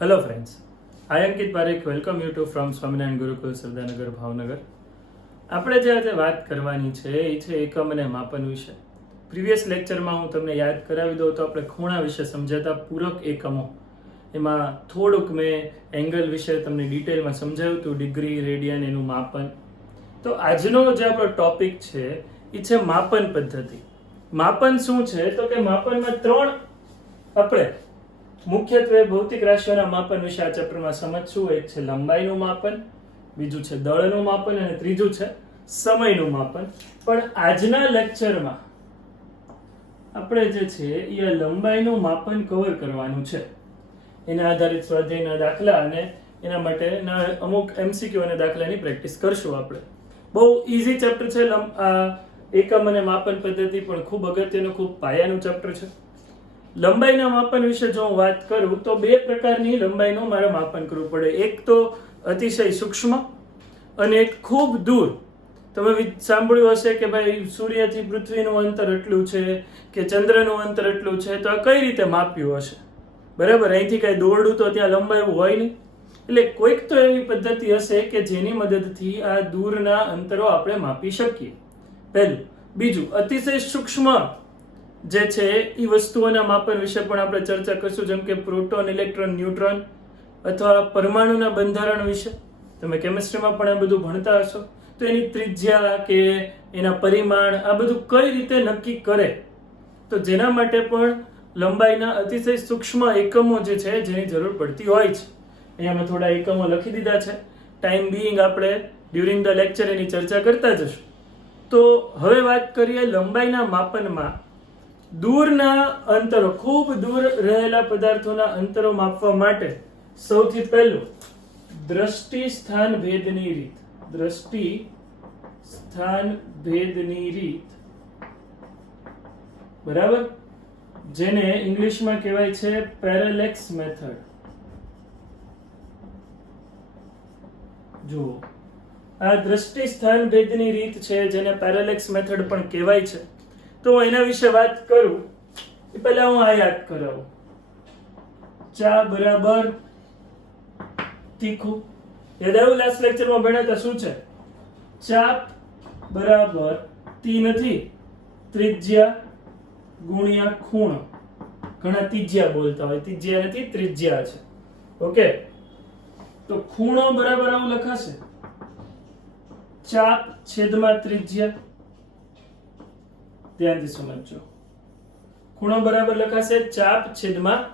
Hello friends, I am Ankit Parekh. Welcome you to from Swaminarayan Gurukul Sardarnagar Bhavnagar. આપણે જે આજે વાત કરવાની છે એ છે એકમ અને માપન વિશે. પ્રીવિયસ લેક્ચરમાં હું તમને યાદ કરાવી દઉં તો આપણે ખૂણા વિશે સમજાતા પૂરક એકમો એમાં થોડુંક મેં એંગલ વિશે તમને ડિટેલમાં સમજાવ્યું હતું, ડિગ્રી, રેડિયન, એનું માપન. તો આજનો જે આપણો ટોપિક છે એ છે માપન પદ્ધતિ. માપન શું છે તો કે માપનમાં ત્રણ આપણે મુખ્યત્વે ભૌતિક રાશિઓના માપન વિશે આ ચેપ્ટરમાં સમજશું. એક છે લંબાઈનું માપન, બીજું છે દળનું માપન અને ત્રીજું છે સમયનું માપન. પણ આજના લેક્ચરમાં આપણે જે છે એ લંબાઈનું માપન કવર કરવાનું છે. એના આધારિત સ્વાધ્યાયના દાખલા અને એના માટેના અમુક એમસીક્યુ અને દાખલાની પ્રેક્ટિસ કરશું આપણે. બહુ ઇઝી ચેપ્ટર છે એકમ અને માપન પદ્ધતિ, પણ ખૂબ અગત્યનું, ખૂબ પાયાનું ચેપ્ટર છે. લંબાઈના માપન વિશે જો હું વાત કરું તો બે પ્રકારની લંબાઈનું મારે માપન કરવું પડે. એક તો અતિશય સૂક્ષ્મ અને એક ખૂબ દૂર. તમે સાંભળ્યું હશે કે ભાઈ સૂર્યથી પૃથ્વીનું અંતર એટલું છે કે ચંદ્રનું અંતર એટલું છે, તો આ કઈ રીતે માપ્યું હશે? બરાબર, અહીંથી કઈ દોરડું તો ત્યાં લંબાયું હોય નહીં. એટલે કોઈક તો એવી પદ્ધતિ હશે કે જેની મદદથી આ દૂરના અંતરો આપણે માપી શકીએ, પહેલું. બીજું, અતિશય સૂક્ષ્મ જે છે એ વસ્તુઓના માપન વિશે પણ આપણે ચર્ચા કરીશું, જેમ કે પ્રોટોન, ઇલેક્ટ્રોન, ન્યુટ્રોન અથવા પરમાણુના બંધારણ વિશે. તમે કેમિસ્ટ્રીમાં પણ આ બધું ભણતા હશો. તો એની ત્રિજ્યા કે એના પરિમાણ આ બધું કઈ રીતે નક્કી કરે, તો જેના માટે પણ લંબાઈના અતિશય સૂક્ષ્મ એકમો જે છે જેની જરૂર પડતી હોય છે. અહીંયા મેં થોડા એકમો લખી દીધા છે. ટાઈમ બીઈંગ આપણે ડ્યુરિંગ ધ લેક્ચર એની ચર્ચા કરતા જશું. તો હવે વાત કરીએ લંબાઈના માપનમાં દૂરના અંતરો, ખૂબ દૂર રહેલા પદાર્થોના અંતરો માપવા માટે સૌથી પહેલું દ્રષ્ટિ સ્થાન ભેદની રીત. દ્રષ્ટિ સ્થાન ભેદની રીત, બરાબર, જેને ઇંગ્લિશમાં કહેવાય છે પેરેલેક્સ મેથડ. જુઓ, આ દ્રષ્ટિ સ્થાન ભેદની રીત છે જેને પેરેલેક્સ મેથડ પણ કહેવાય છે. તો એના વિશે વાત કરું એ પહેલા હું આ યાદ કરાવું. ચા બરાબર તીખું. યાદ આવ્યું? લાસ્ટ લેક્ચરમાં ભણ્યા હતા શું છે? ચાપ બરાબર તી નથી, ત્રિજ્યા ગુણ્યા ખૂણો. ઘણા ત્રિજ્યા બોલતા હોય, ત્રિજ્યા નથી, ત્રિજ્યા છે. ઓકે, તો ખૂણો બરાબર આવું લખાશે, ચાપ છેદમાં ત્રિજ્યા. ધ્યાનથી સમજો, ખૂણો બરાબર લખાશે ચાપ છેદમાં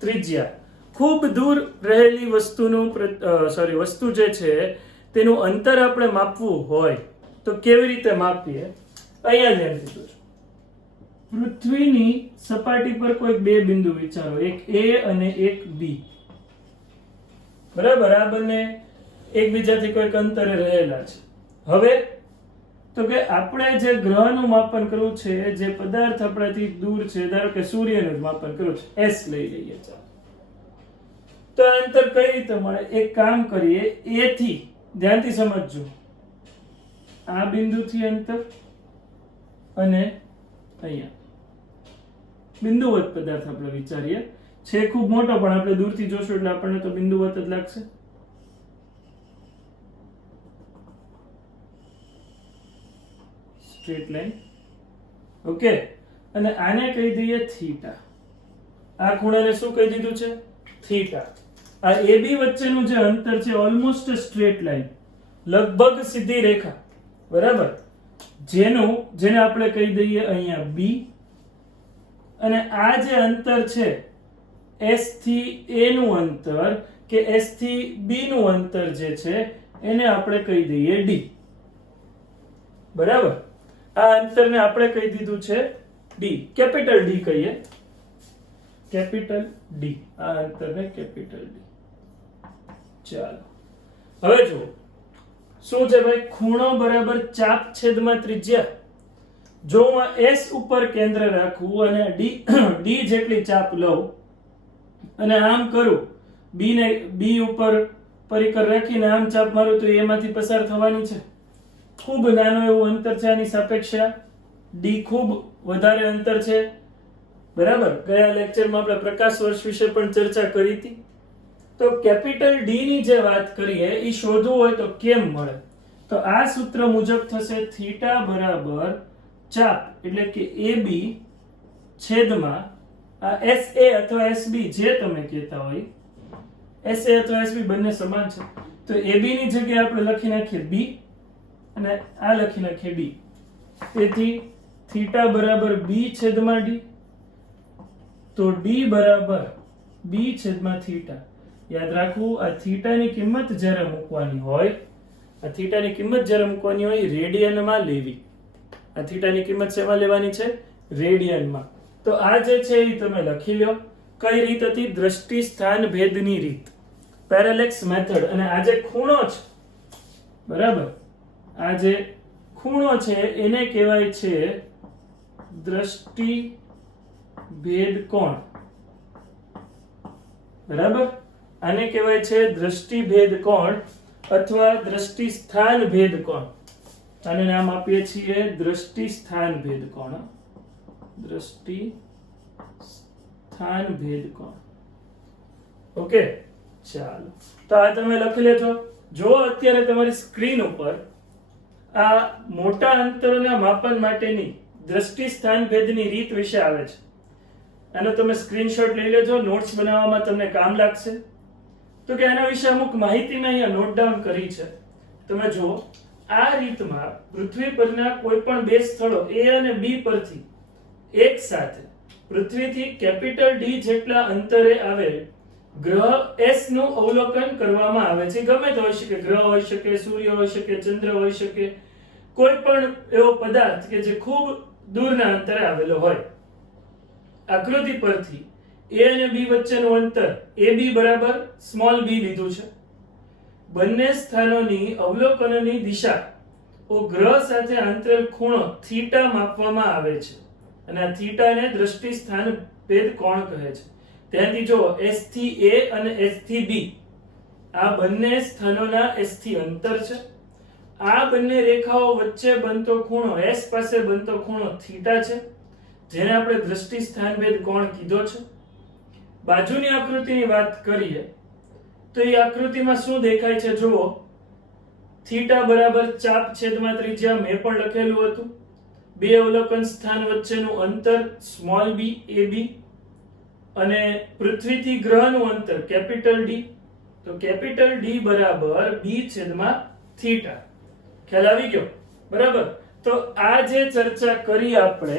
ત્રિજ્યા. ખૂબ દૂર રહેલી વસ્તુ જે છે તેનું અંતર આપણે માપવું હોય તો કેવી રીતે માપીએ? અહીંયા ધ્યાનથી જોજો. પૃથ્વીની સપાટી પર કોઈ બે બિંદુ વિચારો, એક A અને એક B. બરાબર, આ બંને એકબીજાથી કોઈક અંતરે રહેલા છે. હવે તો કે આપણે જે ગ્રહનું માપન કરવું છે, જે પદાર્થ આપણાથી દૂર છે, ધારો કે સૂર્યનું જ માપન કરવું છે, S લઈ લઈએ. ચાલો, તો અંતર કઈ રીતે મળે? એક કામ કરીએ, A થી, ધ્યાનથી સમજજો, આ બિંદુથી અંતર અને અહીંયા બિંદુવત પદાર્થ આપણે વિચારીએ. છે ખૂબ મોટો, પણ આપણે દૂરથી જોશું એટલે આપણને તો બિંદુવત જ લાગશે. Straight line. ઓકે, અને આને કહી દઈએ થીટા. આ ખૂણાને શું કહી દીધું છે? થીટા. આ AB વચ્ચેનું જે અંતર છે ઓલમોસ્ટ સ્ટ્રેટ લાઈન, લગભગ સીધી રેખા, બરાબર, જેને આપણે કહી દઈએ અહીંયા B. અને આ જે અંતર છે S થી A નું અંતર કે S થી B નું અંતર જે છે એને આપણે કહી દઈએ D. બરાબર, આ અંતરને આપણે કહી દીધું છે D, કેપિટલ D કહીએ, કેપિટલ D. આ અંતરને કેપિટલ D. ચાલો, હવે જુઓ શું છે ભાઈ? ખૂણો બરાબર ચાપ છેદમાં ત્રિજ્યા. જો હું S ઉપર કેન્દ્ર રાખું અને D જેટલી ચાપ લઉં અને આમ કરું, B ઉપર પરિકર રાખીને આમ ચાપ મારું તો એમાંથી પસાર થવાની છે. ખૂબ નાનું એવું અંતર છે આની સાપેક્ષે. D ખૂબ વધારે અંતર છે, બરાબર. ગયા લેક્ચરમાં આપણે પ્રકાશ વર્ષ વિશે પણ ચર્ચા કરી હતી. તો કેપિટલ ડી ની જે વાત કરીએ એ શોધવું હોય તો કેમ મળે? તો આ સૂત્ર મુજબ થશે થીટા બરાબર ચાપ એટલે કે AB છેદમાં આ SA અથવા SB જે તમે કહેતા હોય, SA અથવા SB બંને સમાન છે, તો AB ની જગ્યાએ આપણે લખી નાખીએ B અને આ લખી નાખીએ D. તેથી થીટા બરાબર B છેદમાં D, તો D બરાબર B છેદમાં થીટા. યાદ રાખવું, આ થીટાની કિંમત જ્યારે મૂકવાની હોય, આ થીટાની કિંમત જ્યારે મૂકવાની હોય રેડિયનમાં લેવી. આ થીટાની કિંમત શેમાં લેવાની છે? રેડિયનમાં. તો આ જે છે એ તમે લખી લો. કઈ રીત હતી? દ્રષ્ટિ સ્થાન ભેદની રીત, પેરેલેક્સ મેથડ. અને આ જે ખૂણો છે, બરાબર, આ જે ખૂણો છે એને કહેવાય છે દ્રષ્ટિ ભેદ કોણ. બરાબર, આને કહેવાય છે દ્રષ્ટિ ભેદ કોણ અથવા દ્રષ્ટિ સ્થાન ભેદ કોણ. આને નામ આપીએ છીએ દ્રષ્ટિ સ્થાન ભેદ કોણ. દ્રષ્ટિ સ્થાન ભેદ કોણ. ઓકે, ચાલો. તો આ તમે લખી લેજો. જો અત્યારે તમારી સ્ક્રીન ઉપર આ મોટા અંતરના માપન માટેની દ્રષ્ટિ સ્થાન ભેદની રીત વિશે આવે છે, આનો તમે સ્ક્રીનશોટ લઈ લેજો, નોટ્સ બનાવવામાં તમને કામ લાગશે. તો કે આના વિશે અમુક માહિતી મેં અહીંયા નોટ ડાઉન કરી છે. તમે જુઓ, આ રીતમાં પૃથ્વી પરના કોઈ પણ બે સ્થળો A અને B પરથી એક સાથે પૃથ્વીથી કેપિટલ D જેટલા અંતરે આવેલ ગ્રહ S નું અવલોકન કરવામાં આવે છે. ગમે તે હોઈ શકે, ગ્રહ હોઈ શકે, સૂર્ય હોઈ શકે, ચંદ્ર હોઈ શકે, કોઈ પણ એવો પદાર્થ કે જે ખૂબ દૂરના અંતરે આવેલો હોય. આકૃતિ પરથી A અને B વચ્ચેનું અંતર AB બરાબર સ્મોલ b લીધું છે. બંને સ્થાનોની અવલોકનની દિશા ગ્રહ સાથે આંતરેલ ખૂણો થીટા માપવામાં આવે છે અને આ થીટાને દ્રષ્ટિ સ્થાન ભેદ કોણ કહે છે. ત્યાંથી જો S થી A અને S થી B આ બંને સ્થાનોના S થી અંતર છે. આ બંને રેખાઓ વચ્ચે બનતો ખૂણો S પાસે બનતો ખૂણો થીટા છે, જેને આપણે દ્રષ્ટિ સ્થાન ભેદ કોણ કીધો છે. બાજુની આકૃતિની વાત કરીએ તો એ આકૃતિમાં શું દેખાય છે જુઓ. થીટા બરાબર ચાપ છેદમાં ત્રિજ્યા મેં પણ લખેલું હતું. બે અવલોકન સ્થાન વચ્ચેનું અંતર સ્મોલ b AB અને પૃથ્વીથી ગ્રહનું અંતર કેપિટલ D. તો કેપિટલ D બરાબર b છેદમાં થીટા. ખ્યાલ આવી ગયો? બરાબર. તો આ જે ચર્ચા કરી આપણે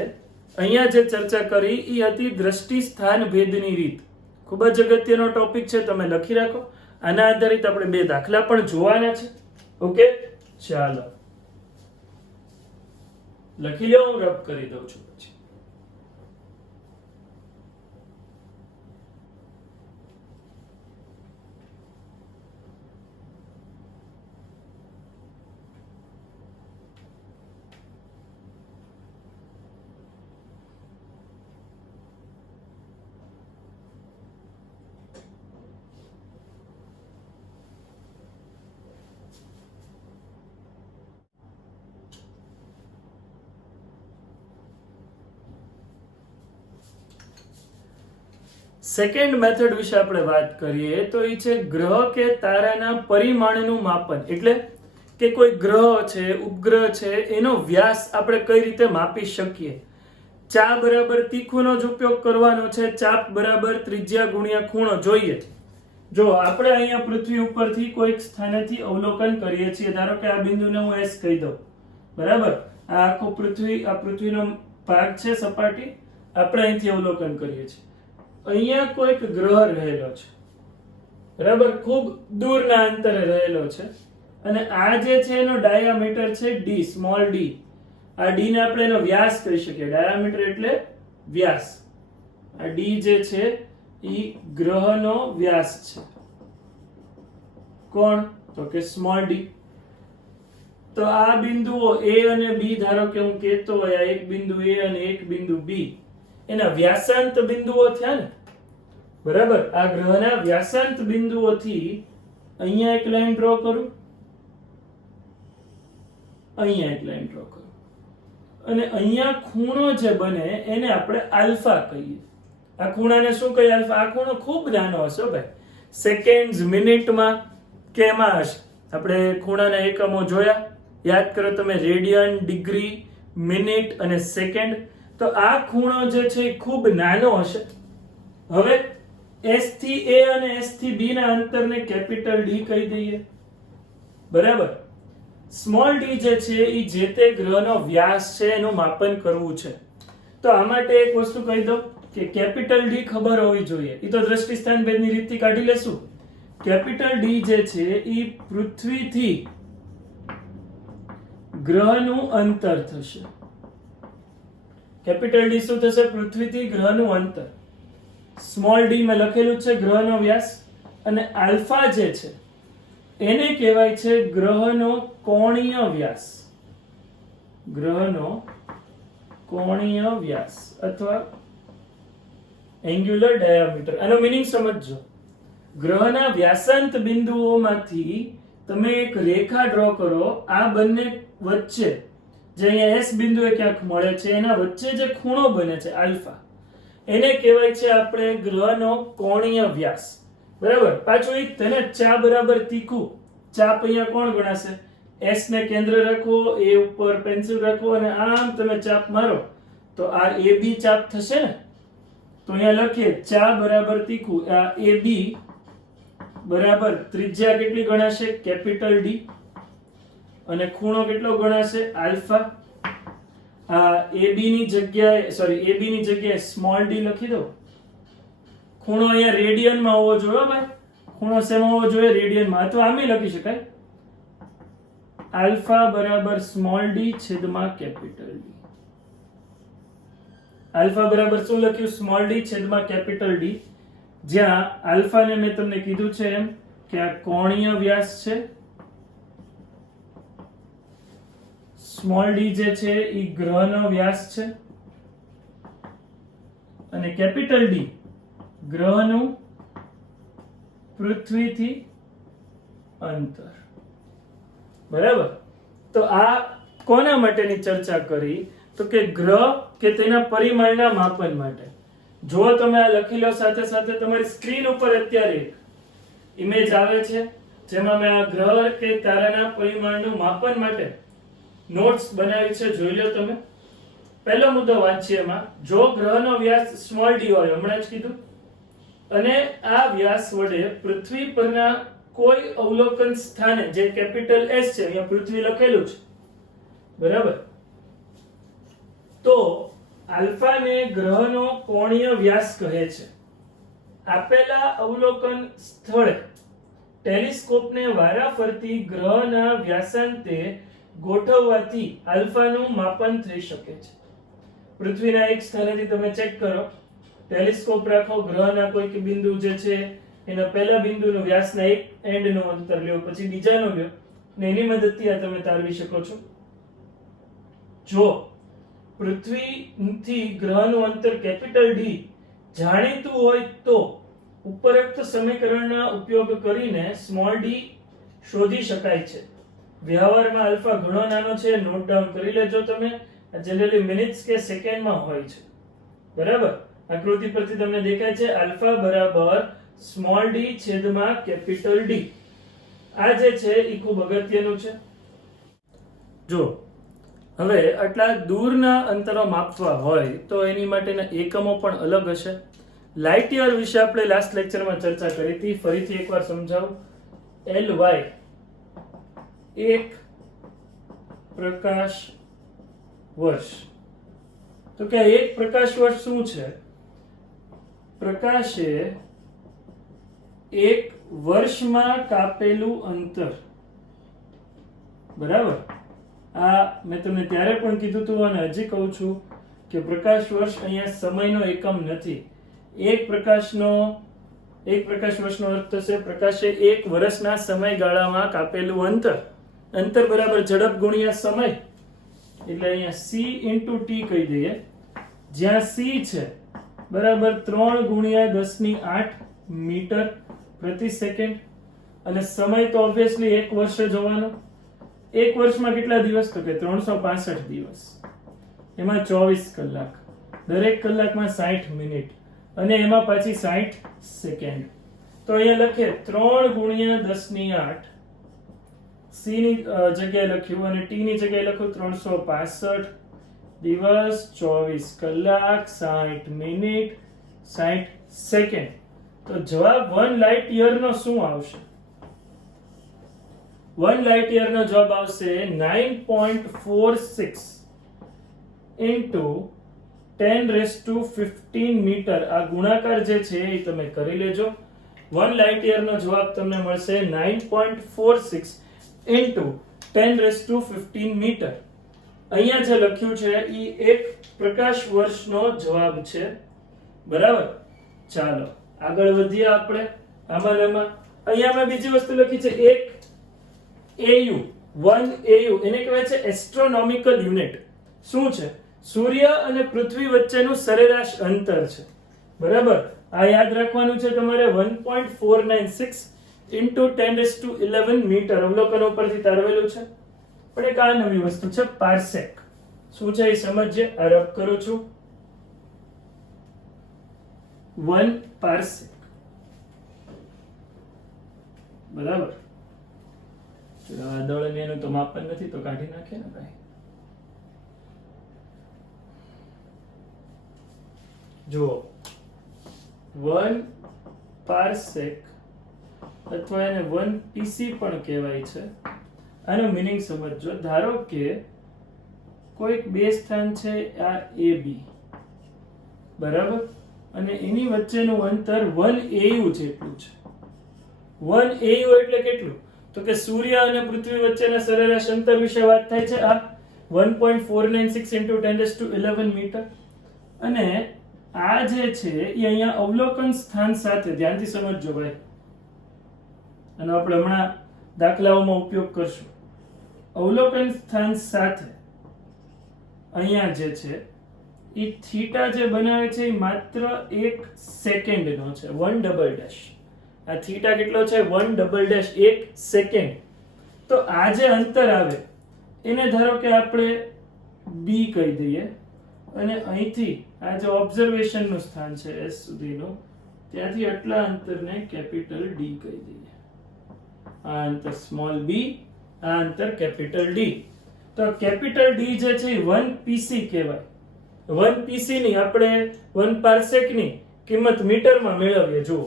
અહીંયા, જે ચર્ચા કરી એ હતી દ્રષ્ટિ સ્થાન ભેદની રીત. ખૂબ જ અગત્યનો ટોપિક છે, તમે લખી રાખો. આના આધારિત આપણે બે દાખલા પણ જોવાના છે. ઓકે, ચાલો લખી લો, હું રબ કરી દઉં છું પછી. સેકન્ડ મેથડ વિશે આપણે વાત કરીએ તો એ છે ગ્રહ કે તારાના પરિમાણનું માપન. એટલે કે કોઈ ગ્રહ છે, ઉપગ્રહ છે, એનો વ્યાસ આપણે કઈ રીતે માપી શકીએ. ચા બરાબર તીખુંનો જ ઉપયોગ કરવાનો છે. ચાપ બરાબર ત્રિજ્યા ગુણ્યા ખૂણો જોઈએ. જો આપણે અહીંયા પૃથ્વી ઉપરથી કોઈક સ્થાનેથી અવલોકન કરીએ છીએ, ધારો કે આ બિંદુને હું S કહી દઉં, બરાબર. આ આખો પૃથ્વી, આ પૃથ્વીનો ભાગ છે, સપાટી, આપણે અહીંથી અવલોકન કરીએ છીએ. અહીંયા કોઈક ગ્રહ રહેલો છે, બરાબર, ખૂબ દૂરના અંતરે રહેલો છે અને આ જે છે એનો ડાયામીટર છે D, સ્મોલ d. આ d ને આપણે એનો વ્યાસ કહી શકીએ. ડાયામીટર એટલે વ્યાસ. આ d જે છે એ ગ્રહનો વ્યાસ છે. કોણ? તો કે સ્મોલ d. તો આ બિંદુઓ A અને B, ધારો કે હું કહેતો હોય આ એક બિંદુ A અને એક બિંદુ B, એના વ્યાસાંત બિંદુઓ થયા ને, બરાબર. આ ગ્રહના વ્યાસાંત બિંદુઓથી અહીંયા એક લાઈન ડ્રો કરું, અહીંયા એક લાઈન ડ્રો કરું અને અહીંયા ખૂણો જે બને એને આપણે આલ્ફા કહીએ. આ ખૂણાને શું કહીએ? આલ્ફા. આ ખૂણો ખૂબ નાનો હશે ભાઈ, સેકન્ડ્સ, મિનિટમાં કે એમાં હશે? આપણે ખૂણાના એકમો જોયા, યાદ કરો તમે, રેડિયન, ડિગ્રી, મિનિટ અને સેકન્ડ. તો આ ખૂણો જે છે એ ખૂબ નાનો હશે. હવે S થી A અને S થી B ના અંતરને કેપિટલ D કહી દઈએ. બરાબર. સ્મોલ d જે છે એ જે તે ગ્રહનો વ્યાસ છે એનું માપન કરવું છે. તો આ માટે એક વસ્તુ કહી દો કે કેપિટલ D ખબર હોવી જોઈએ. એ તો દ્રષ્ટિસ્થાન ભેદની રીતથી કાઢી લેશું. કેપિટલ D જે છે એ પૃથ્વીથી ગ્રહનું અંતર થશે. કેપિટલ D શું થશે? પૃથ્વીથી ગ્રહનું અંતર. સ્મોલ d માં લખેલું છે ગ્રહનો વ્યાસ, અને આલ્ફા જે છે એને કહેવાય છે ગ્રહનો કોણીય વ્યાસ. ગ્રહનો કોણીય વ્યાસ અથવા એંગ્યુલર ડાયામીટર. આનો મીનિંગ સમજજો. ગ્રહના વ્યાસાંત બિંદુઓમાંથી તમે એક રેખા ડ્રો કરો. આ બંને વચ્ચે જે અહીંયા S બિંદુએ ક્યાંક મળે છે એના વચ્ચે જે ખૂણો બને છે આલ્ફા, એને કહેવાય છે આપણે ગ્રહનો કોણીય વ્યાસ. બરાબર. પાછું એક તેને ચા બરાબર તીખું. ચાપ અહીંયા કોણ ગણાશે? S ને કેન્દ્ર રાખો, A ઉપર પેન્સિલ રાખો અને આમ તમે ચાપ મારો તો આ AB ચાપ થશે ને. તો અહીંયા લખીએ ચા બરાબર તીખું. આ AB બરાબર ત્રિજ્યા કેટલી ગણાશે? Capital D. અને ખૂણો કેટલો ગણાશે? આલ્ફા. આ AB ની જગ્યાએ સ્મોલ d લખી દો. ખૂણો અહીંયા રેડિયનમાં હોવો જોઈએ ભાઈ. ખૂણો શેમાં હોવો જોઈએ? રેડિયનમાં. અથવા આમે લખી શકાય આલ્ફા બરાબર સ્મોલ d છેદમાં કેપિટલ D. આલ્ફા બરાબર શું લખ્યું? સ્મોલ d છેદમાં કેપિટલ D. જ્યાં આલ્ફા ને મેં તમને કીધું છે એમ કે આ કોણીય વ્યાસ છે. સ્મોલ d જે છે એ ગ્રહનો વ્યાસ છે અને કેપિટલ D ગ્રહનું પૃથ્વીથી અંતર. બરાબર. તો આ કોના માટેની ચર્ચા કરી? તો કે ગ્રહ કે તેના પરિમાણના માપન માટે. જો તમે આ લખી લો સાથે સાથે તમારી સ્ક્રીન ઉપર અત્યારે એક ઇમેજ આવે છે જેમાં મેં આ ગ્રહ કે તારાના પરિમાણનું માપન માટે નોટ્સ બનાવી છે. જોઈ લો તમે. પહેલો મુદ્દો વાંચીએ એમાં. જો ગ્રહનો વ્યાસ સ્મોલ d હોય, હમણાં જ કીધું, અને આ વ્યાસ વડે પૃથ્વી પરના કોઈ અવલોકન સ્થાને, જે કેપિટલ S છે, અહીંયા પૃથ્વી લખેલું છે, બરાબર, તો આલ્ફા ને ગ્રહનો કોણીય વ્યાસ કહે છે. આપેલા અવલોકન સ્થળે ટેલિસ્કોપને વારાફરતી ગ્રહના વ્યાસાંતે ગોઠવવાથી આલ્ફાનું માપન થઈ શકે છે. પૃથ્વીના એક સ્થાનેથી તમે ચેક કરો, ટેલિસ્કોપ રાખો, ગ્રહના કોઈક બિંદુ જે છે એના પહેલા બિંદુનો વ્યાસના એક એન્ડનું અંતર લ્યો, પછી બીજાનો લ્યો, અને એની મદદથી આ તમે તારવી શકો છો. જો પૃથ્વીથી ગ્રહનું અંતર કેપિટલ D જાણીતું હોય તો ઉપરોક્ત સમીકરણના ઉપયોગ કરીને સ્મોલ d શોધી શકાય છે. વ્યવહારમાં આલ્ફા ઘણો નાનો છે, નોટ ડાઉન કરી લેજો તમે. જનરલી મિનિટ્સ કે સેકન્ડમાં હોય છે. બરાબર. આકૃતિ પરથી તમને દેખાય છે આલ્ફા બરાબર સ્મોલ d છેદમાં કેપિટલ D. આ જે છે એ ખૂબ અગત્યનું છે. જો હવે આટલા દૂરના અંતરો માપવા હોય તો એની માટેના એકમો પણ અલગ હશે. લાઇટ યર વિશે આપણે લાસ્ટ લેક્ચરમાં ચર્ચા કરી હતી. ફરીથી એકવાર સમજાવું. LY એક પ્રકાશ વર્ષ. તો કે એક પ્રકાશ વર્ષ શું છે? પ્રકાશ એ એક વર્ષમાં કાપેલું અંતર. બરાબર. આ મેં તમને ત્યારે પણ કીધું હતું અને હજી કહું છું કે પ્રકાશ વર્ષ અહીંયા સમયનો એકમ નથી. એક પ્રકાશ વર્ષનો અર્થ થશે પ્રકાશે એક વર્ષના સમયગાળામાં કાપેલું અંતર. અંતર બરાબર ઝડપ ગુણ્યા સમય, એટલે અહીંયા c into t કહી દઈએ. જ્યાં c છે બરાબર 3 ગુણ્યા 10⁸ મીટર પ્રતિ સેકન્ડ, અને સમય તો ઓબ્વિયસલી એક વર્ષે જોવાનો. એક વર્ષમાં કેટલા દિવસ? તો કે 365 દિવસ, એમાં 24 કલાક, દરેક કલાકમાં 60 મિનિટ, અને એમાં પાછી 60 સેકન્ડ. તો તો અહીંયા લખે 3 ગુણ્યા 10 ની 8 c ની જગ્યાએ લખ્યું અને t ની જગ્યાએ લખ્યું 365 દિવસ 24 કલાક 60 મિનિટ 60 સેકન્ડ. તો જવાબ 1 લાઇટ યર નો શું આવશે? 1 લાઇટ યર નો જવાબ આવશે 9.46 into 10⁻15 મીટર. આ ગુણાકાર જે છે એ તમે કરી લેજો. 1 લાઇટ યર નો જવાબ તમને મળશે 9.46 into 10⁻15 મીટર. અહીંયા જે લખ્યું છે એ એક પ્રકાશ વર્ષનો જવાબ છે. બરાબર. ચાલો આગળ વધીએ આપણે. આમાં અહીંયા મેં બીજી વસ્તુ લખી છે, એક AU 1 AU એને કહેવાય છે એસ્ટ્રોનોમિકલ યુનિટ. શું છે? સૂર્ય અને પૃથ્વી વચ્ચેનું સરેરાશ અંતર છે. બરાબર. આ યાદ રાખવાનું છે તમારે. 1.496 into 10⁻11 મીટર અવલોકન ઉપરથી તારવેલું છે. પણ એક આ નવી વસ્તુ છે પાર્સેક. શું છે એ સમજીએ. આ રબ કરું છું. 1 પાર્સેક. બરાબર. દળ એનું તો માપન નથી તો કાઢી નાખે ને ભાઈ. જુઓ 1 પાર્સેક અથવા એને 1 પીસી પણ કહેવાય છે. આનો મીનિંગ સમજો. ધારો કે કોઈક બે સ્થાન છે આ AB, બરાબર, અને એની વચ્ચેનું અંતર 1 AU જેટલું છે. 1 AU એટલે કેટલું? તો કે સૂર્ય અને પૃથ્વી વચ્ચેના સરેરાશ અંતર વિશે વાત થાય છે. આ 1.496 into 10⁻11 મીટર. અને આ જે છે એ અહીંયા અવલોકન સ્થાન સાથે, ધ્યાનથી સમજજો ભાઈ, અને આપણે હમણાં દાખલાઓમાં ઉપયોગ કરશું. અવલોકન સ્થાન સાથે અહીંયા જે છે એ થીટા જે બનાવે છે એ માત્ર 1 સેકન્ડનો છે. 1 આ થીટા કેટલો છે? 1 1 સેકન્ડ. તો આ જે અંતર આવે એને ધારો કે આપણે B કહી દઈએ, અને અહીંથી આ જે ઓબ્ઝર્વેશન નું સ્થાન છે S સુધીનું, ત્યાંથી આટલા અંતરને કેપિટલ D કહી દઈએ. આ અંતર સ્મોલ b, આ અંતર કેપિટલ D. તો કેપિટલ D જે છે 1 પીસી કહેવાય. 1 પીસી ની આપણે 1 પાર્સેક ની કિંમત મીટરમાં મેળવીએ. જુઓ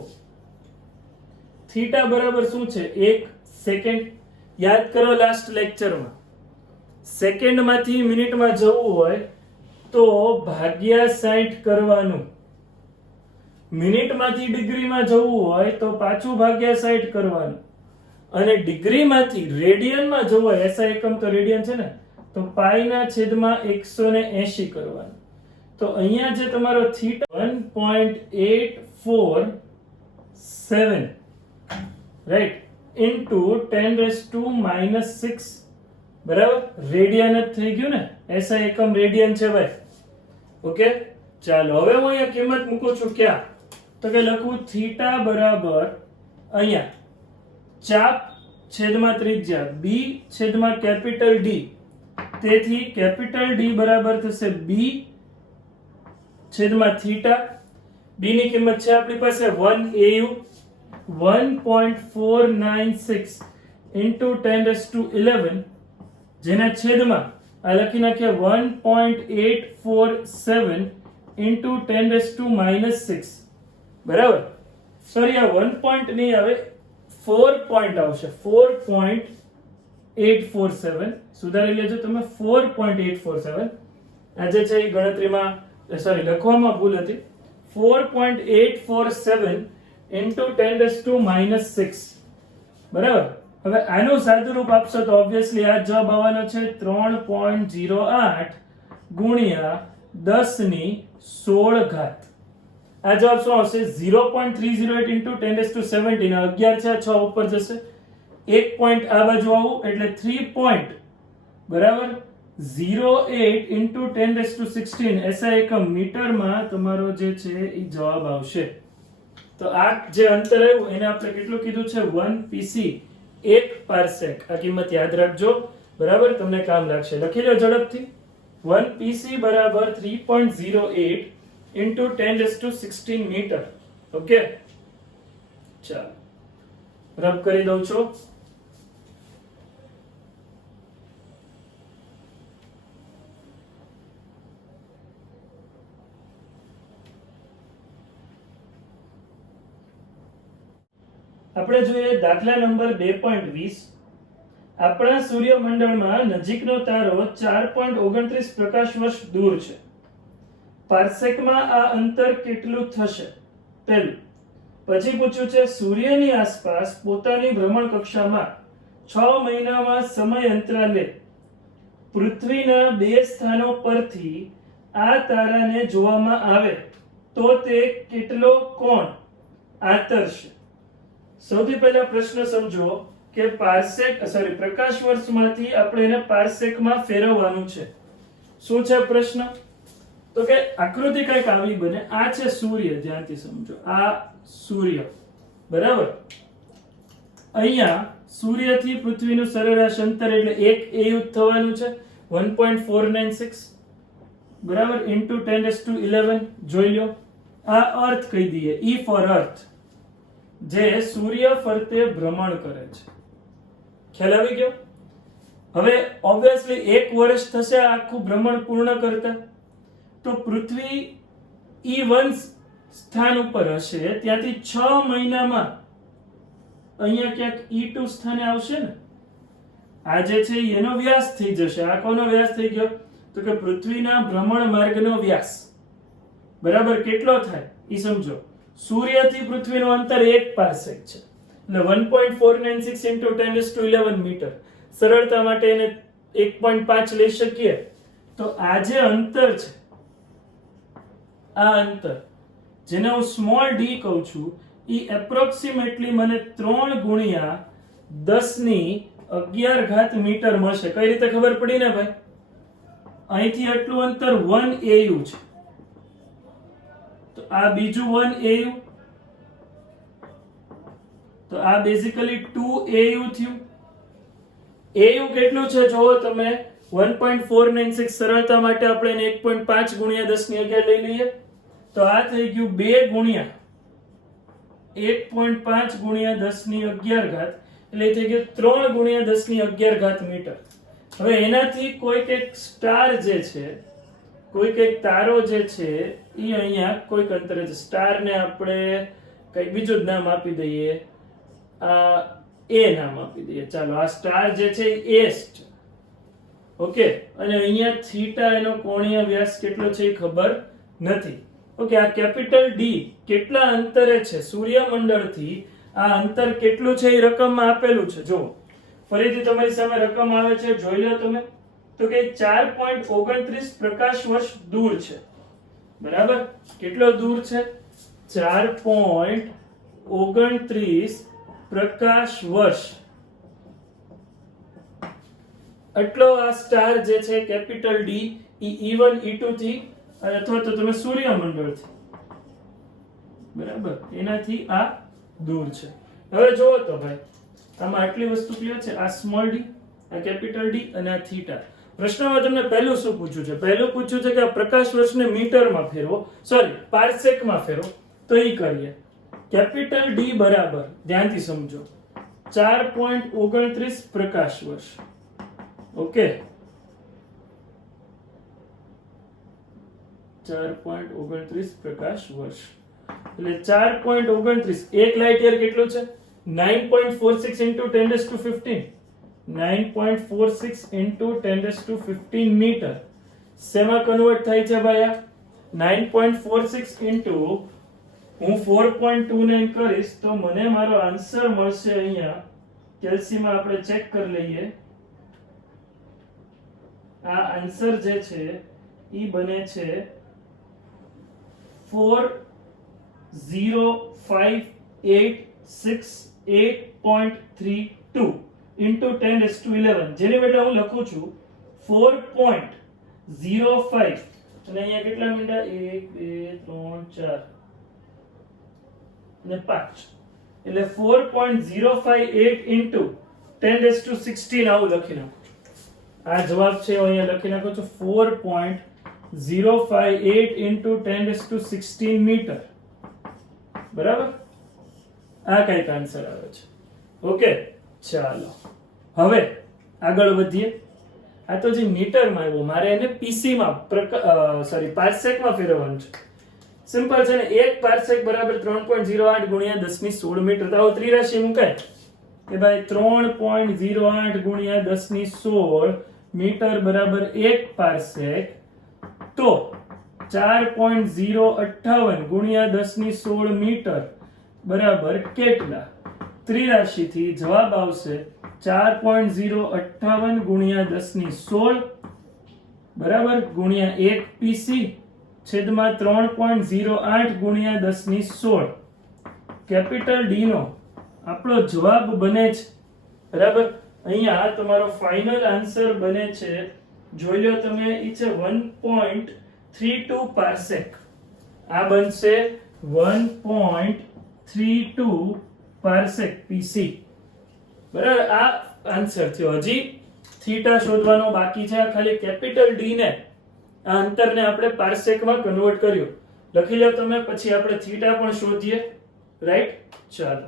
થીટા બરાબર શું છે? 1 સેકન્ડ. યાદ કરો લાસ્ટ લેક્ચરમાં સેકન્ડ માંથી મિનિટમાં જવું હોય તો ભાગ્યા 60 કરવાનું. મિનિટમાંથી ડિગ્રીમાં જવું હોય તો પાછું ભાગ્યા 60 કરવાનું. અને ડિગ્રીમાંથી રેડિયનમાં જવું હોય, એસઆઈ એકમ તો રેડિયન છે ને, તો પાઈના છેદમાં 180 કરવાનું. તો અહીંયા જે તમારો થીટા 1.847 રાઈટ ઇન્ટુ 10⁻⁻6 બરાબર રેડિયન જ થઈ ગયું ને. એસઆઈ એકમ રેડિયન છે ભાઈ. ઓકે. ચાલો હવે હું અહીંયા કિંમત મૂકું છું. ક્યાં? તો કે લખું થીટા બરાબર અહીંયા ચાપ છેદમાં ત્રિજ્યા b છેદમાં કેપિટલ D. તેથી કેપિટલ D બરાબર થશે b છેદમાં થીટા. b ની કિંમત છે આપણી પાસે 1 AU 1.496 into 10⁻11 જેના છેદમાં આ લખી નાખ્યા 1.847 into 10⁻⁻6 બરાબર. સોરી આ 1 પોઈન્ટ નહીં આવે, 4 પોઈન્ટ આવશે. 4.847 સુધારી લેજો તમે. 4.847 આ જે છે એ ગણતરીમાં લખવામાં ભૂલ હતી. 4.847 into 10⁻⁻6 બરાબર. હવે આનું સાદુરૂપ આપશો તો ઓબ્વિયસલી આ જવાબ આવવાનો છે 3.08 ગુણ્યા 10⁻16 ઘાત. આ જવાબ શું આવશે? 0.308 into 10⁻17. 11 છે, 6 ઉપર જશે. 1 પોઈન્ટ આ બાજુ આવું એટલે 3 પોઈન્ટ બરાબર 08 into 10⁻16 એસઆઈ એકમ મીટરમાં તમારો જે છે એ જવાબ આવશે. તો આ જે અંતર આવ્યું એને આપણે કેટલું કીધું છે? 1 પીસી 1 પાર્સેક. આ કિંમત યાદ રાખજો બરાબર, તમને કામ લાગશે. લખી લો ઝડપથી. 1 પીસી બરાબર 3.08 into 10⁻16 મીટર. ઓકે. ચાલો રબ કરી દઉં છું. આપણે જોઈએ દાખલા નંબર 2.20. આપણા સૂર્યમંડળમાં નજીકનો તારો 4.29 પ્રકાશ વર્ષ દૂર છે. પાર્સેકમાં આ અંતર કેટલું થશે? પહેલું. પછી પૂછ્યું છે સૂર્યની આસપાસ પોતાની ભ્રમણ કક્ષામાં 6 મહિનામાં સમય અંતરાલે પૃથ્વીના 2 સ્થાનો પરથી આ તારાને જોવામાં આવે તો તે કેટલો કોણ આંતરશે? સૌથી પહેલા પ્રશ્ન સમજો કે પ્રકાશ વર્ષમાંથી આપણે એને પાર્સેકમાં ફેરવવાનું છે. શું છે પ્રશ્ન? તો કે આકૃતિ કંઈક આવી બને. આ છે સૂર્ય, ધ્યાનથી સમજો. આ સૂર્ય, બરાબર. અહીંયા સૂર્યથી પૃથ્વીનું સરેરાશ અંતર એટલે 1 AU થવાનું છે 1.496, બરાબર, ઇન્ટુ 10^11. જોઈ લો. આ અર્થ કહી દઈએ, E ફોર અર્થ, જે સૂર્ય ફરતે ભ્રમણ કરે છે. ખ્યાલ આવી ગયો? હવે ઓબ્વિયસલી 1 વર્ષ થશે આખું ભ્રમણ પૂર્ણ કરતા. તો પૃથ્વી E1 સ્થાન ઉપર હશે, ત્યાંથી 6 મહિનામાં અહીંયા ક્યાંક E2 સ્થાને આવશે ને. આ જે છે એનો વ્યાસ થઈ જશે. આ કોનો વ્યાસ થઈ ગયો? તો કે પૃથ્વીના ભ્રમણ માર્ગનો વ્યાસ, બરાબર. કેટલો થાય એ સમજો. સૂર્યથી પૃથ્વીનું અંતર 1 પાર્સેક છે એટલે 1.496 into 10^11 મીટર. સરળતા માટે એને 1.5 લઈ શકીએ. તો આ જે અંતર છે, આ અંતર જેને હું સ્મોલ d કહું છું, એ એપ્રોક્સિમેટલી મને 3 ગુણ્યા 10^11 મીટર મળશે. કઈ રીતે ખબર પડી ને ભાઈ? અહીંથી આટલું અંતર 1 AU છે, તો આ બીજું 1 AU, તો આ બેઝિકલી 2 AU થયું. AU કેટલું છે જોવો તમે, 1.496. સરળતા માટે આપણે એને 1.5 ગુણ્યા 10^11 લઈ લઈએ. તો આ થઈ ગયું 2 ગુણ્યા 1.5 ગુણ્યા 10^11, એટલે થઈ ગયું 3 ગુણ્યા 10^11 મીટર. હવે એનાથી કોઈક એક સ્ટાર જે છે, કોઈક એક તારો જે છે, એ અહીંયા કોઈક અંતરે છે. સ્ટારને આપણે કંઈક બીજું જ નામ આપી દઈએ, આ એ નામ આપી દઈએ. ચાલો, આ સ્ટાર જે છે એ S છે, ઓકે. અને અહીંયા થીટા એનો કોણીય વ્યાસ કેટલો છે એ ખબર નથી, ઓકે. આ કેપિટલ D કેટલા અંતરે છે સૂર્યમંડળથી, આ અંતર કેટલું છે એ રકમમાં આપેલું છે. જો ફરીથી તમારી સામે રકમ આવે છે, જોઈ લો તમે. તો કે 4.29 પ્રકાશ વર્ષ દૂર છે, બરાબર. કેટલો દૂર છે? 4.29 પ્રકાશ વર્ષ. એટલો આ સ્ટાર જે છે કેપિટલ D એ E1 E2 થી અથવા તો તમે સૂર્યમંડળથી, બરાબર, એનાથી આ દૂર છે. હવે જોવો તો ભાઈ, આમાં આટલી વસ્તુ ક્લિયર છે. આ સ્મોલ d, આ કેપિટલ D અને આ થીટા. પ્રશ્નમાં તમને પહેલું શું પૂછ્યું છે? પહેલું પૂછ્યું છે કે આ પ્રકાશ વર્ષને મીટરમાં ફેરવો, સોરી પાર્સેકમાં ફેરવો. તો એ કરીએ. કેપિટલ D બરાબર, ધ્યાનથી સમજો, 4.29 પ્રકાશ વર્ષ, ઓકે. 4.29 પ્રકાશ વર્ષ એટલે 4.29, 1 લાઇટ યર કેટલું છે? 9.46 into 10^15. 9.46 into 10^15 metre. શેમાં કન્વર્ટ થાય છે ભાઈ? આ 9.46 into હું 4.29 કરીશ તો મને મારો આન્સર મળશે. અહીંયા કેલ્સીમાં આપણે ચેક કરી લઈએ. આ આન્સર જે છે ઈ બને છે 40586.8.32 into 10^11, જેની બદલે હું લખું છું 4.05 અને અહીંયા કેટલા મીંડા? 1 2 3 4 અને 5, એટલે 4.058 into 10^16 આવું લખી નાખું. આ જવાબ છે, અહીંયા લખી નાખો છો 4.058 into 10^16 મીટર, બરાબર. આ કંઈક આન્સર આવે છે. ઓકે, ચાલો હવે આગળ વધીએ. આ તો જે મીટરમાં આવ્યું, મારે એને પીસી માં પાર્સેક માં ફેરવવાનું છે. સિમ્પલ છે ને, 1 પાર્સેક બરાબર 3.08 ગુણ્યા 1016 મીટર. તો આવો ત્રિરાશિ મુકાય કે ભાઈ 3.08 ગુણ્યા 1016 મીટર બરાબર 1 પાર્સેક. તો 4.058 ગુણ્યા 1016 મીટર બરાબર કેટલા? ત્રિરાશિથી જવાબ આવશે 4.058 ગુણ્યા 1016 બરાબર ગુણ્યા 1 પીસી છેદમાં 3.08 ગુણ્યા 1016. કેપિટલ ડી નો આપણો જવાબ બને છે. બરાબર, અહીંયા તમારો ફાઇનલ આન્સર બને છે, જોઈ લો તમે, ઈ છે 1.32 પાર્સેક. આ બનશે 1.32 પાર્સેક પીસી. બરાબર, આ આન્સર થયો. હજી થીટા શોધવાનો બાકી છે. ખાલી કેપિટલ ડી ને, આ અંતરને આપણે પાર્સેકમાં કન્વર્ટ કર્યું. લખી લો તમે, પછી આપણે થીટા પણ શોધીએ. રાઈટ, ચાલો.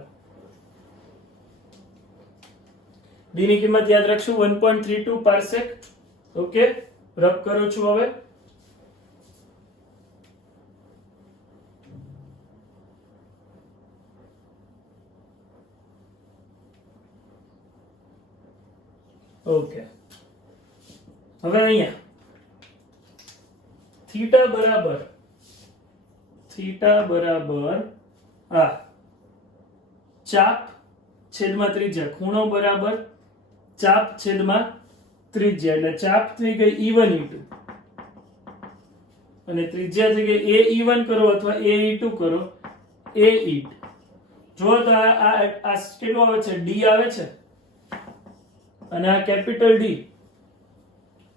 ડી ની કિંમત યાદ રાખશું 1.32 પાર્સેક. ઓકે, રબ કરું છું હવે. ઓકે, હવે અહીંયા થીટા બરાબર આ ચાપ છેદમાં ત્રિજ્યા, ખૂણો બરાબર ચાપ છેદમાં ત્રિજ્યા, એટલે ચાપ થઈ ગઈ E1 E2 અને ત્રિજ્યા થઈ ગઈ a E1 કરો અથવા a E2 કરો, a E2. જો તો આ કેટલું આવે છે? d આવે છે, અને આ કેપિટલ ડી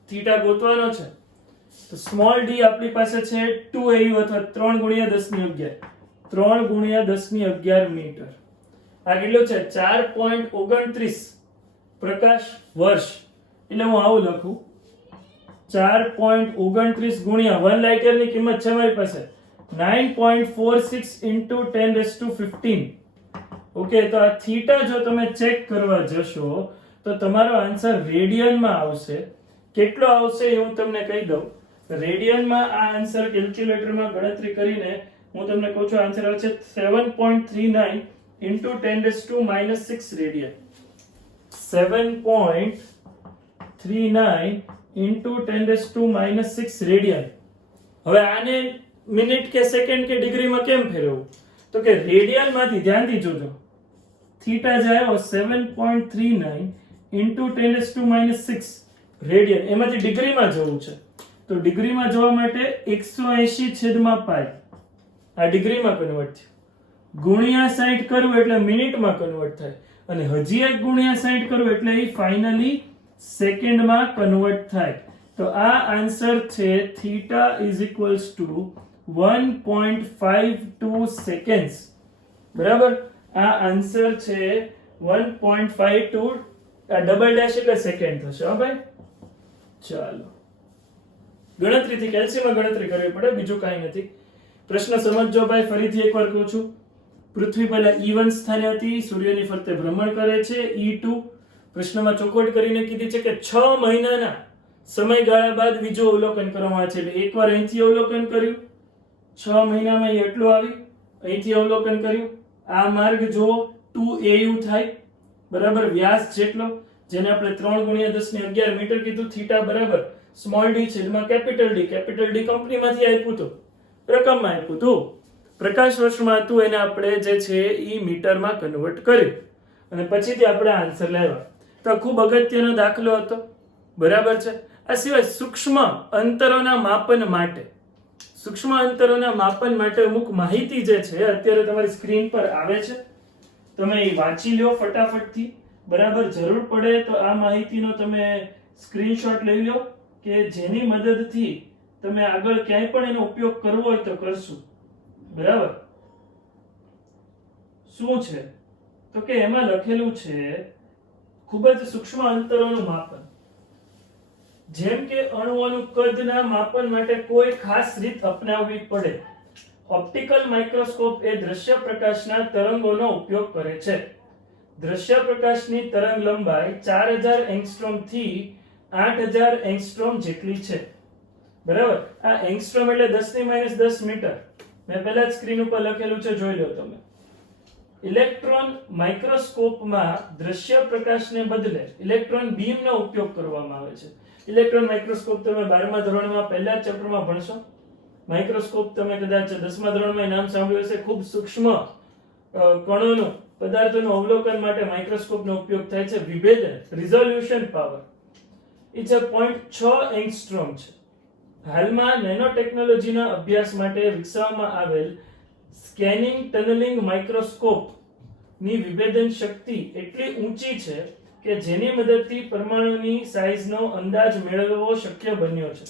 થીટા ગોતવાનો છે. તો સ્મોલ ડી આપણી પાસે છે 2au અથવા 3 ગુણ્યા 10 ની 11, 3 ગુણ્યા 10 ની 11 મીટર. આ કેટલું છે? 4.29 પ્રકાશ વર્ષ. એટલે હું આવું લખું, 4.29 ગુણ્યા 1 લાઇટ યર ની કિંમત છે મારી પાસે 9.46 into 10⁻15. ઓકે, તો આ થીટા જો તમે ચેક કરવા જશો તો તમારો આન્સર રેડિયનમાં આવશે. કેટલો આવશે એ હું તમને કહી દઉં. રેડિયનમાં આ આન્સર કેલ્ક્યુલેટરમાં ગણતરી કરીને હું તમને કહું છું, આન્સર આવે છે 7.39 into 10⁻6 રેડિયન. 7.39 into 10⁻6 radian. હવે આને મિનિટ કે સેકન્ડ કે ડિગ્રીમાં કેમ ફેરવવું? તો કે રેડિયનમાંથી, ધ્યાનથી જોજો, થીટા જાય 7.39 into 10⁻6 રેડિયન, એમાંથી ડિગ્રીમાં જવું છે. તો ડિગ્રીમાં જવા માટે 180 છેદમાં પાઈ, આ ડિગ્રીમાં કન્વર્ટ થયું, ગુણ્યા 60 કરવું એટલે મિનિટમાં કન્વર્ટ થાય, અને હજી એક ગુણ્યા 60 કરવું એટલે એ ફાઇનલી સેકન્ડમાં કન્વર્ટ થાય. તો આ આન્સર છે theta is equals to 1.52 seconds. બરાબર, આ આન્સર છે 1.52. આ ડબલ ડેશ એટલે સેકન્ડ થશે. હો ભાઈ, ચાલો. ગણતરીથી કેલ્સીમાં ગણતરી કરવી પડે, બીજું કાંઈ નથી. પ્રશ્ન સમજજો ભાઈ, ફરીથી એકવાર કહું છું. પૃથ્વી પહેલા E1 સ્થાને હતી, સૂર્યની ફરતે ભ્રમણ કરે છે. E2 પ્રશ્નમાં ચોખવટ કરીને કીધી છે કે 6 મહિનાના સમયગાળા બાદ બીજું અવલોકન કરવામાં આવે છે. એટલે એકવાર અહીંથી અવલોકન કર્યું, 6 મહિનામાં એટલું આવી, અહીંથી અવલોકન કર્યું. આ માર્ગ જો 2au થાય, બરાબર, વ્યાસ જેટલો, જેને આપણે 3 ગુણ્યા 10 ની 11 મીટર કીધું. થીટા બરાબર સ્મોલ ડી છેદમાં કેપિટલ ડી. કેપિટલ ડી કંપનીમાંથી આપ્યું હતું, રકમમાં આપ્યું હતું, પ્રકાશ વર્ષમાં હતું, એને આપણે જે છે એ મીટરમાં કન્વર્ટ કર્યું અને પછીથી આપણે આન્સર લાવ્યા. તો ખૂબ અગત્યનો દાખલો હતો. બરાબર છે. આ સિવાય સૂક્ષ્મ અંતરોના માપન માટે અમુક માહિતી જે છે અત્યારે તમારી સ્ક્રીન પર આવે છે, તમે એ વાંચી લો ફટાફટથી. બરાબર, જરૂર પડે તો આ માહિતીનો તમે સ્ક્રીનશોટ લઈ લો, કે જેની મદદથી તમે આગળ ક્યાંય પણ એનો ઉપયોગ કરવો હોય તો કરશું. બરાબર, શું છે તો કે એમાં લખેલું છે ખૂબ જ સૂક્ષ્મ અંતરોનું માપન. જેમ કે અણુઓનું કદના માપન માટે કોઈ ખાસ રીત અપનાવવી પડે. ઓપ્ટિકલ માઇક્રોસ્કોપ એ દ્રશ્ય પ્રકાશના તરંગોનો ઉપયોગ કરે છે. દ્રશ્ય પ્રકાશની તરંગ લંબાઈ 4000 એંગસ્ટ્રોમ થી 8000 એંગસ્ટ્રોમ જેટલી છે. બરાબર. આ એંગસ્ટ્રોમ એટલે 10 મીટર. મેં પહેલા જ સ્ક્રીન ઉપર લખેલું છે, જોઈ લો તમે. ઇલેક્ટ્રોન માઇક્રોસ્કોપમાં દ્રશ્ય પ્રકાશને બદલે ઇલેક્ટ્રોન બીમનો ઉપયોગ કરવામાં આવે છે. ઇલેક્ટ્રોન માઇક્રોસ્કોપ તમે 12મા ધોરણમાં પહેલા જ ચેપ્ટરમાં ભણશો. માઇક્રોસ્કોપ તમે કદાચ 10મા ધોરણમાં નામ સાંભળ્યું હશે. ખૂબ સૂક્ષ્મ કણોનું, પદાર્થોનું અવલોકન માટે માઇક્રોસ્કોપનો ઉપયોગ થાય છે. વિભેદન, રિઝોલ્યુશન પાવર એ છે 0.6 એંગસ્ટ્રોમ છે. હાલમાં નેનો ટેકનોલોજીના અભ્યાસ માટે વિકસાવવામાં આવેલ સ્કેનિંગ ટનલિંગ માઇક્રોસ્કોપ ની વિભેદન શક્તિ એટલી ઊંચી છે કે જેની મદદથી પરમાણુની સાઈઝનો અંદાજ મેળવવો શક્ય બન્યો છે.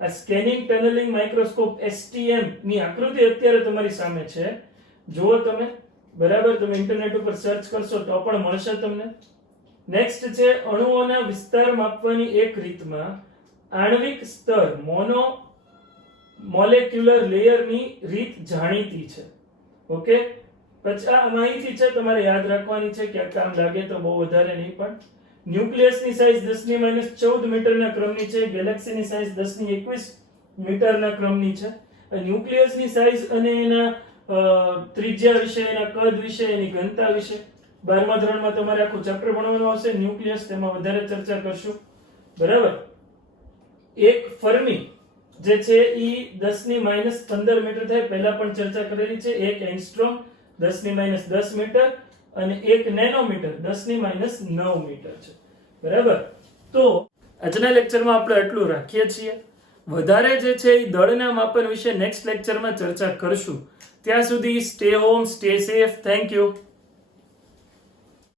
આ સ્કેનિંગ ટનલિંગ માઇક્રોસ્કોપ STM ની આકૃતિ અત્યારે તમારી સામે છે. જુઓ તમે. બરાબર. તમે ઇન્ટરનેટ ઉપર સર્ચ કરશો તો પણ મળશે તમને. નેક્સ્ટ છે અણુઓના વિસ્તાર માપવાની એક રીતમાં આણ્વિક સ્તર મોલેક્યુલર લેયરની રીત જાણીતી છે. ઓકે. પછી આ માહિતી છે તમારે યાદ રાખવાની છે, ક્યાંક કામ લાગે તો, બહુ વધારે નહીં પણ. ન્યુક્લિયસની સાઈઝ 10-14 મીટરના ક્રમની છે. ગેલેક્સીની સાઈઝ 10-21 મીટરના ક્રમની છે. ન્યુક્લિયસની સાઈઝ અને એના ત્રિજ્યા વિશે, એના કદ વિશે, એની ઘનતા વિશે 12મા ધોરણમાં તમારે આખું ચેપ્ટર ભણવાનું આવશે. ન્યુક્લિયસ, તેમાં વધારે ચર્ચા કરશું. બરાબર. એક ફર્મી જે છે એ 10-15 મીટર થાય. પહેલા પણ ચર્ચા કરેલી છે. એક એંગસ્ટ્રોમ 10-10 મીટર અને એક નેનોમીટર 10-9 મીટર છે. બરાબર. તો આજના લેક્ચરમાં આપણે આટલું રાખીએ છીએ. વધારે જે છે એ દળના માપન વિશે નેક્સ્ટ લેક્ચરમાં ચર્ચા કરશું. ત્યાં સુધી stay home, stay safe. Thank you.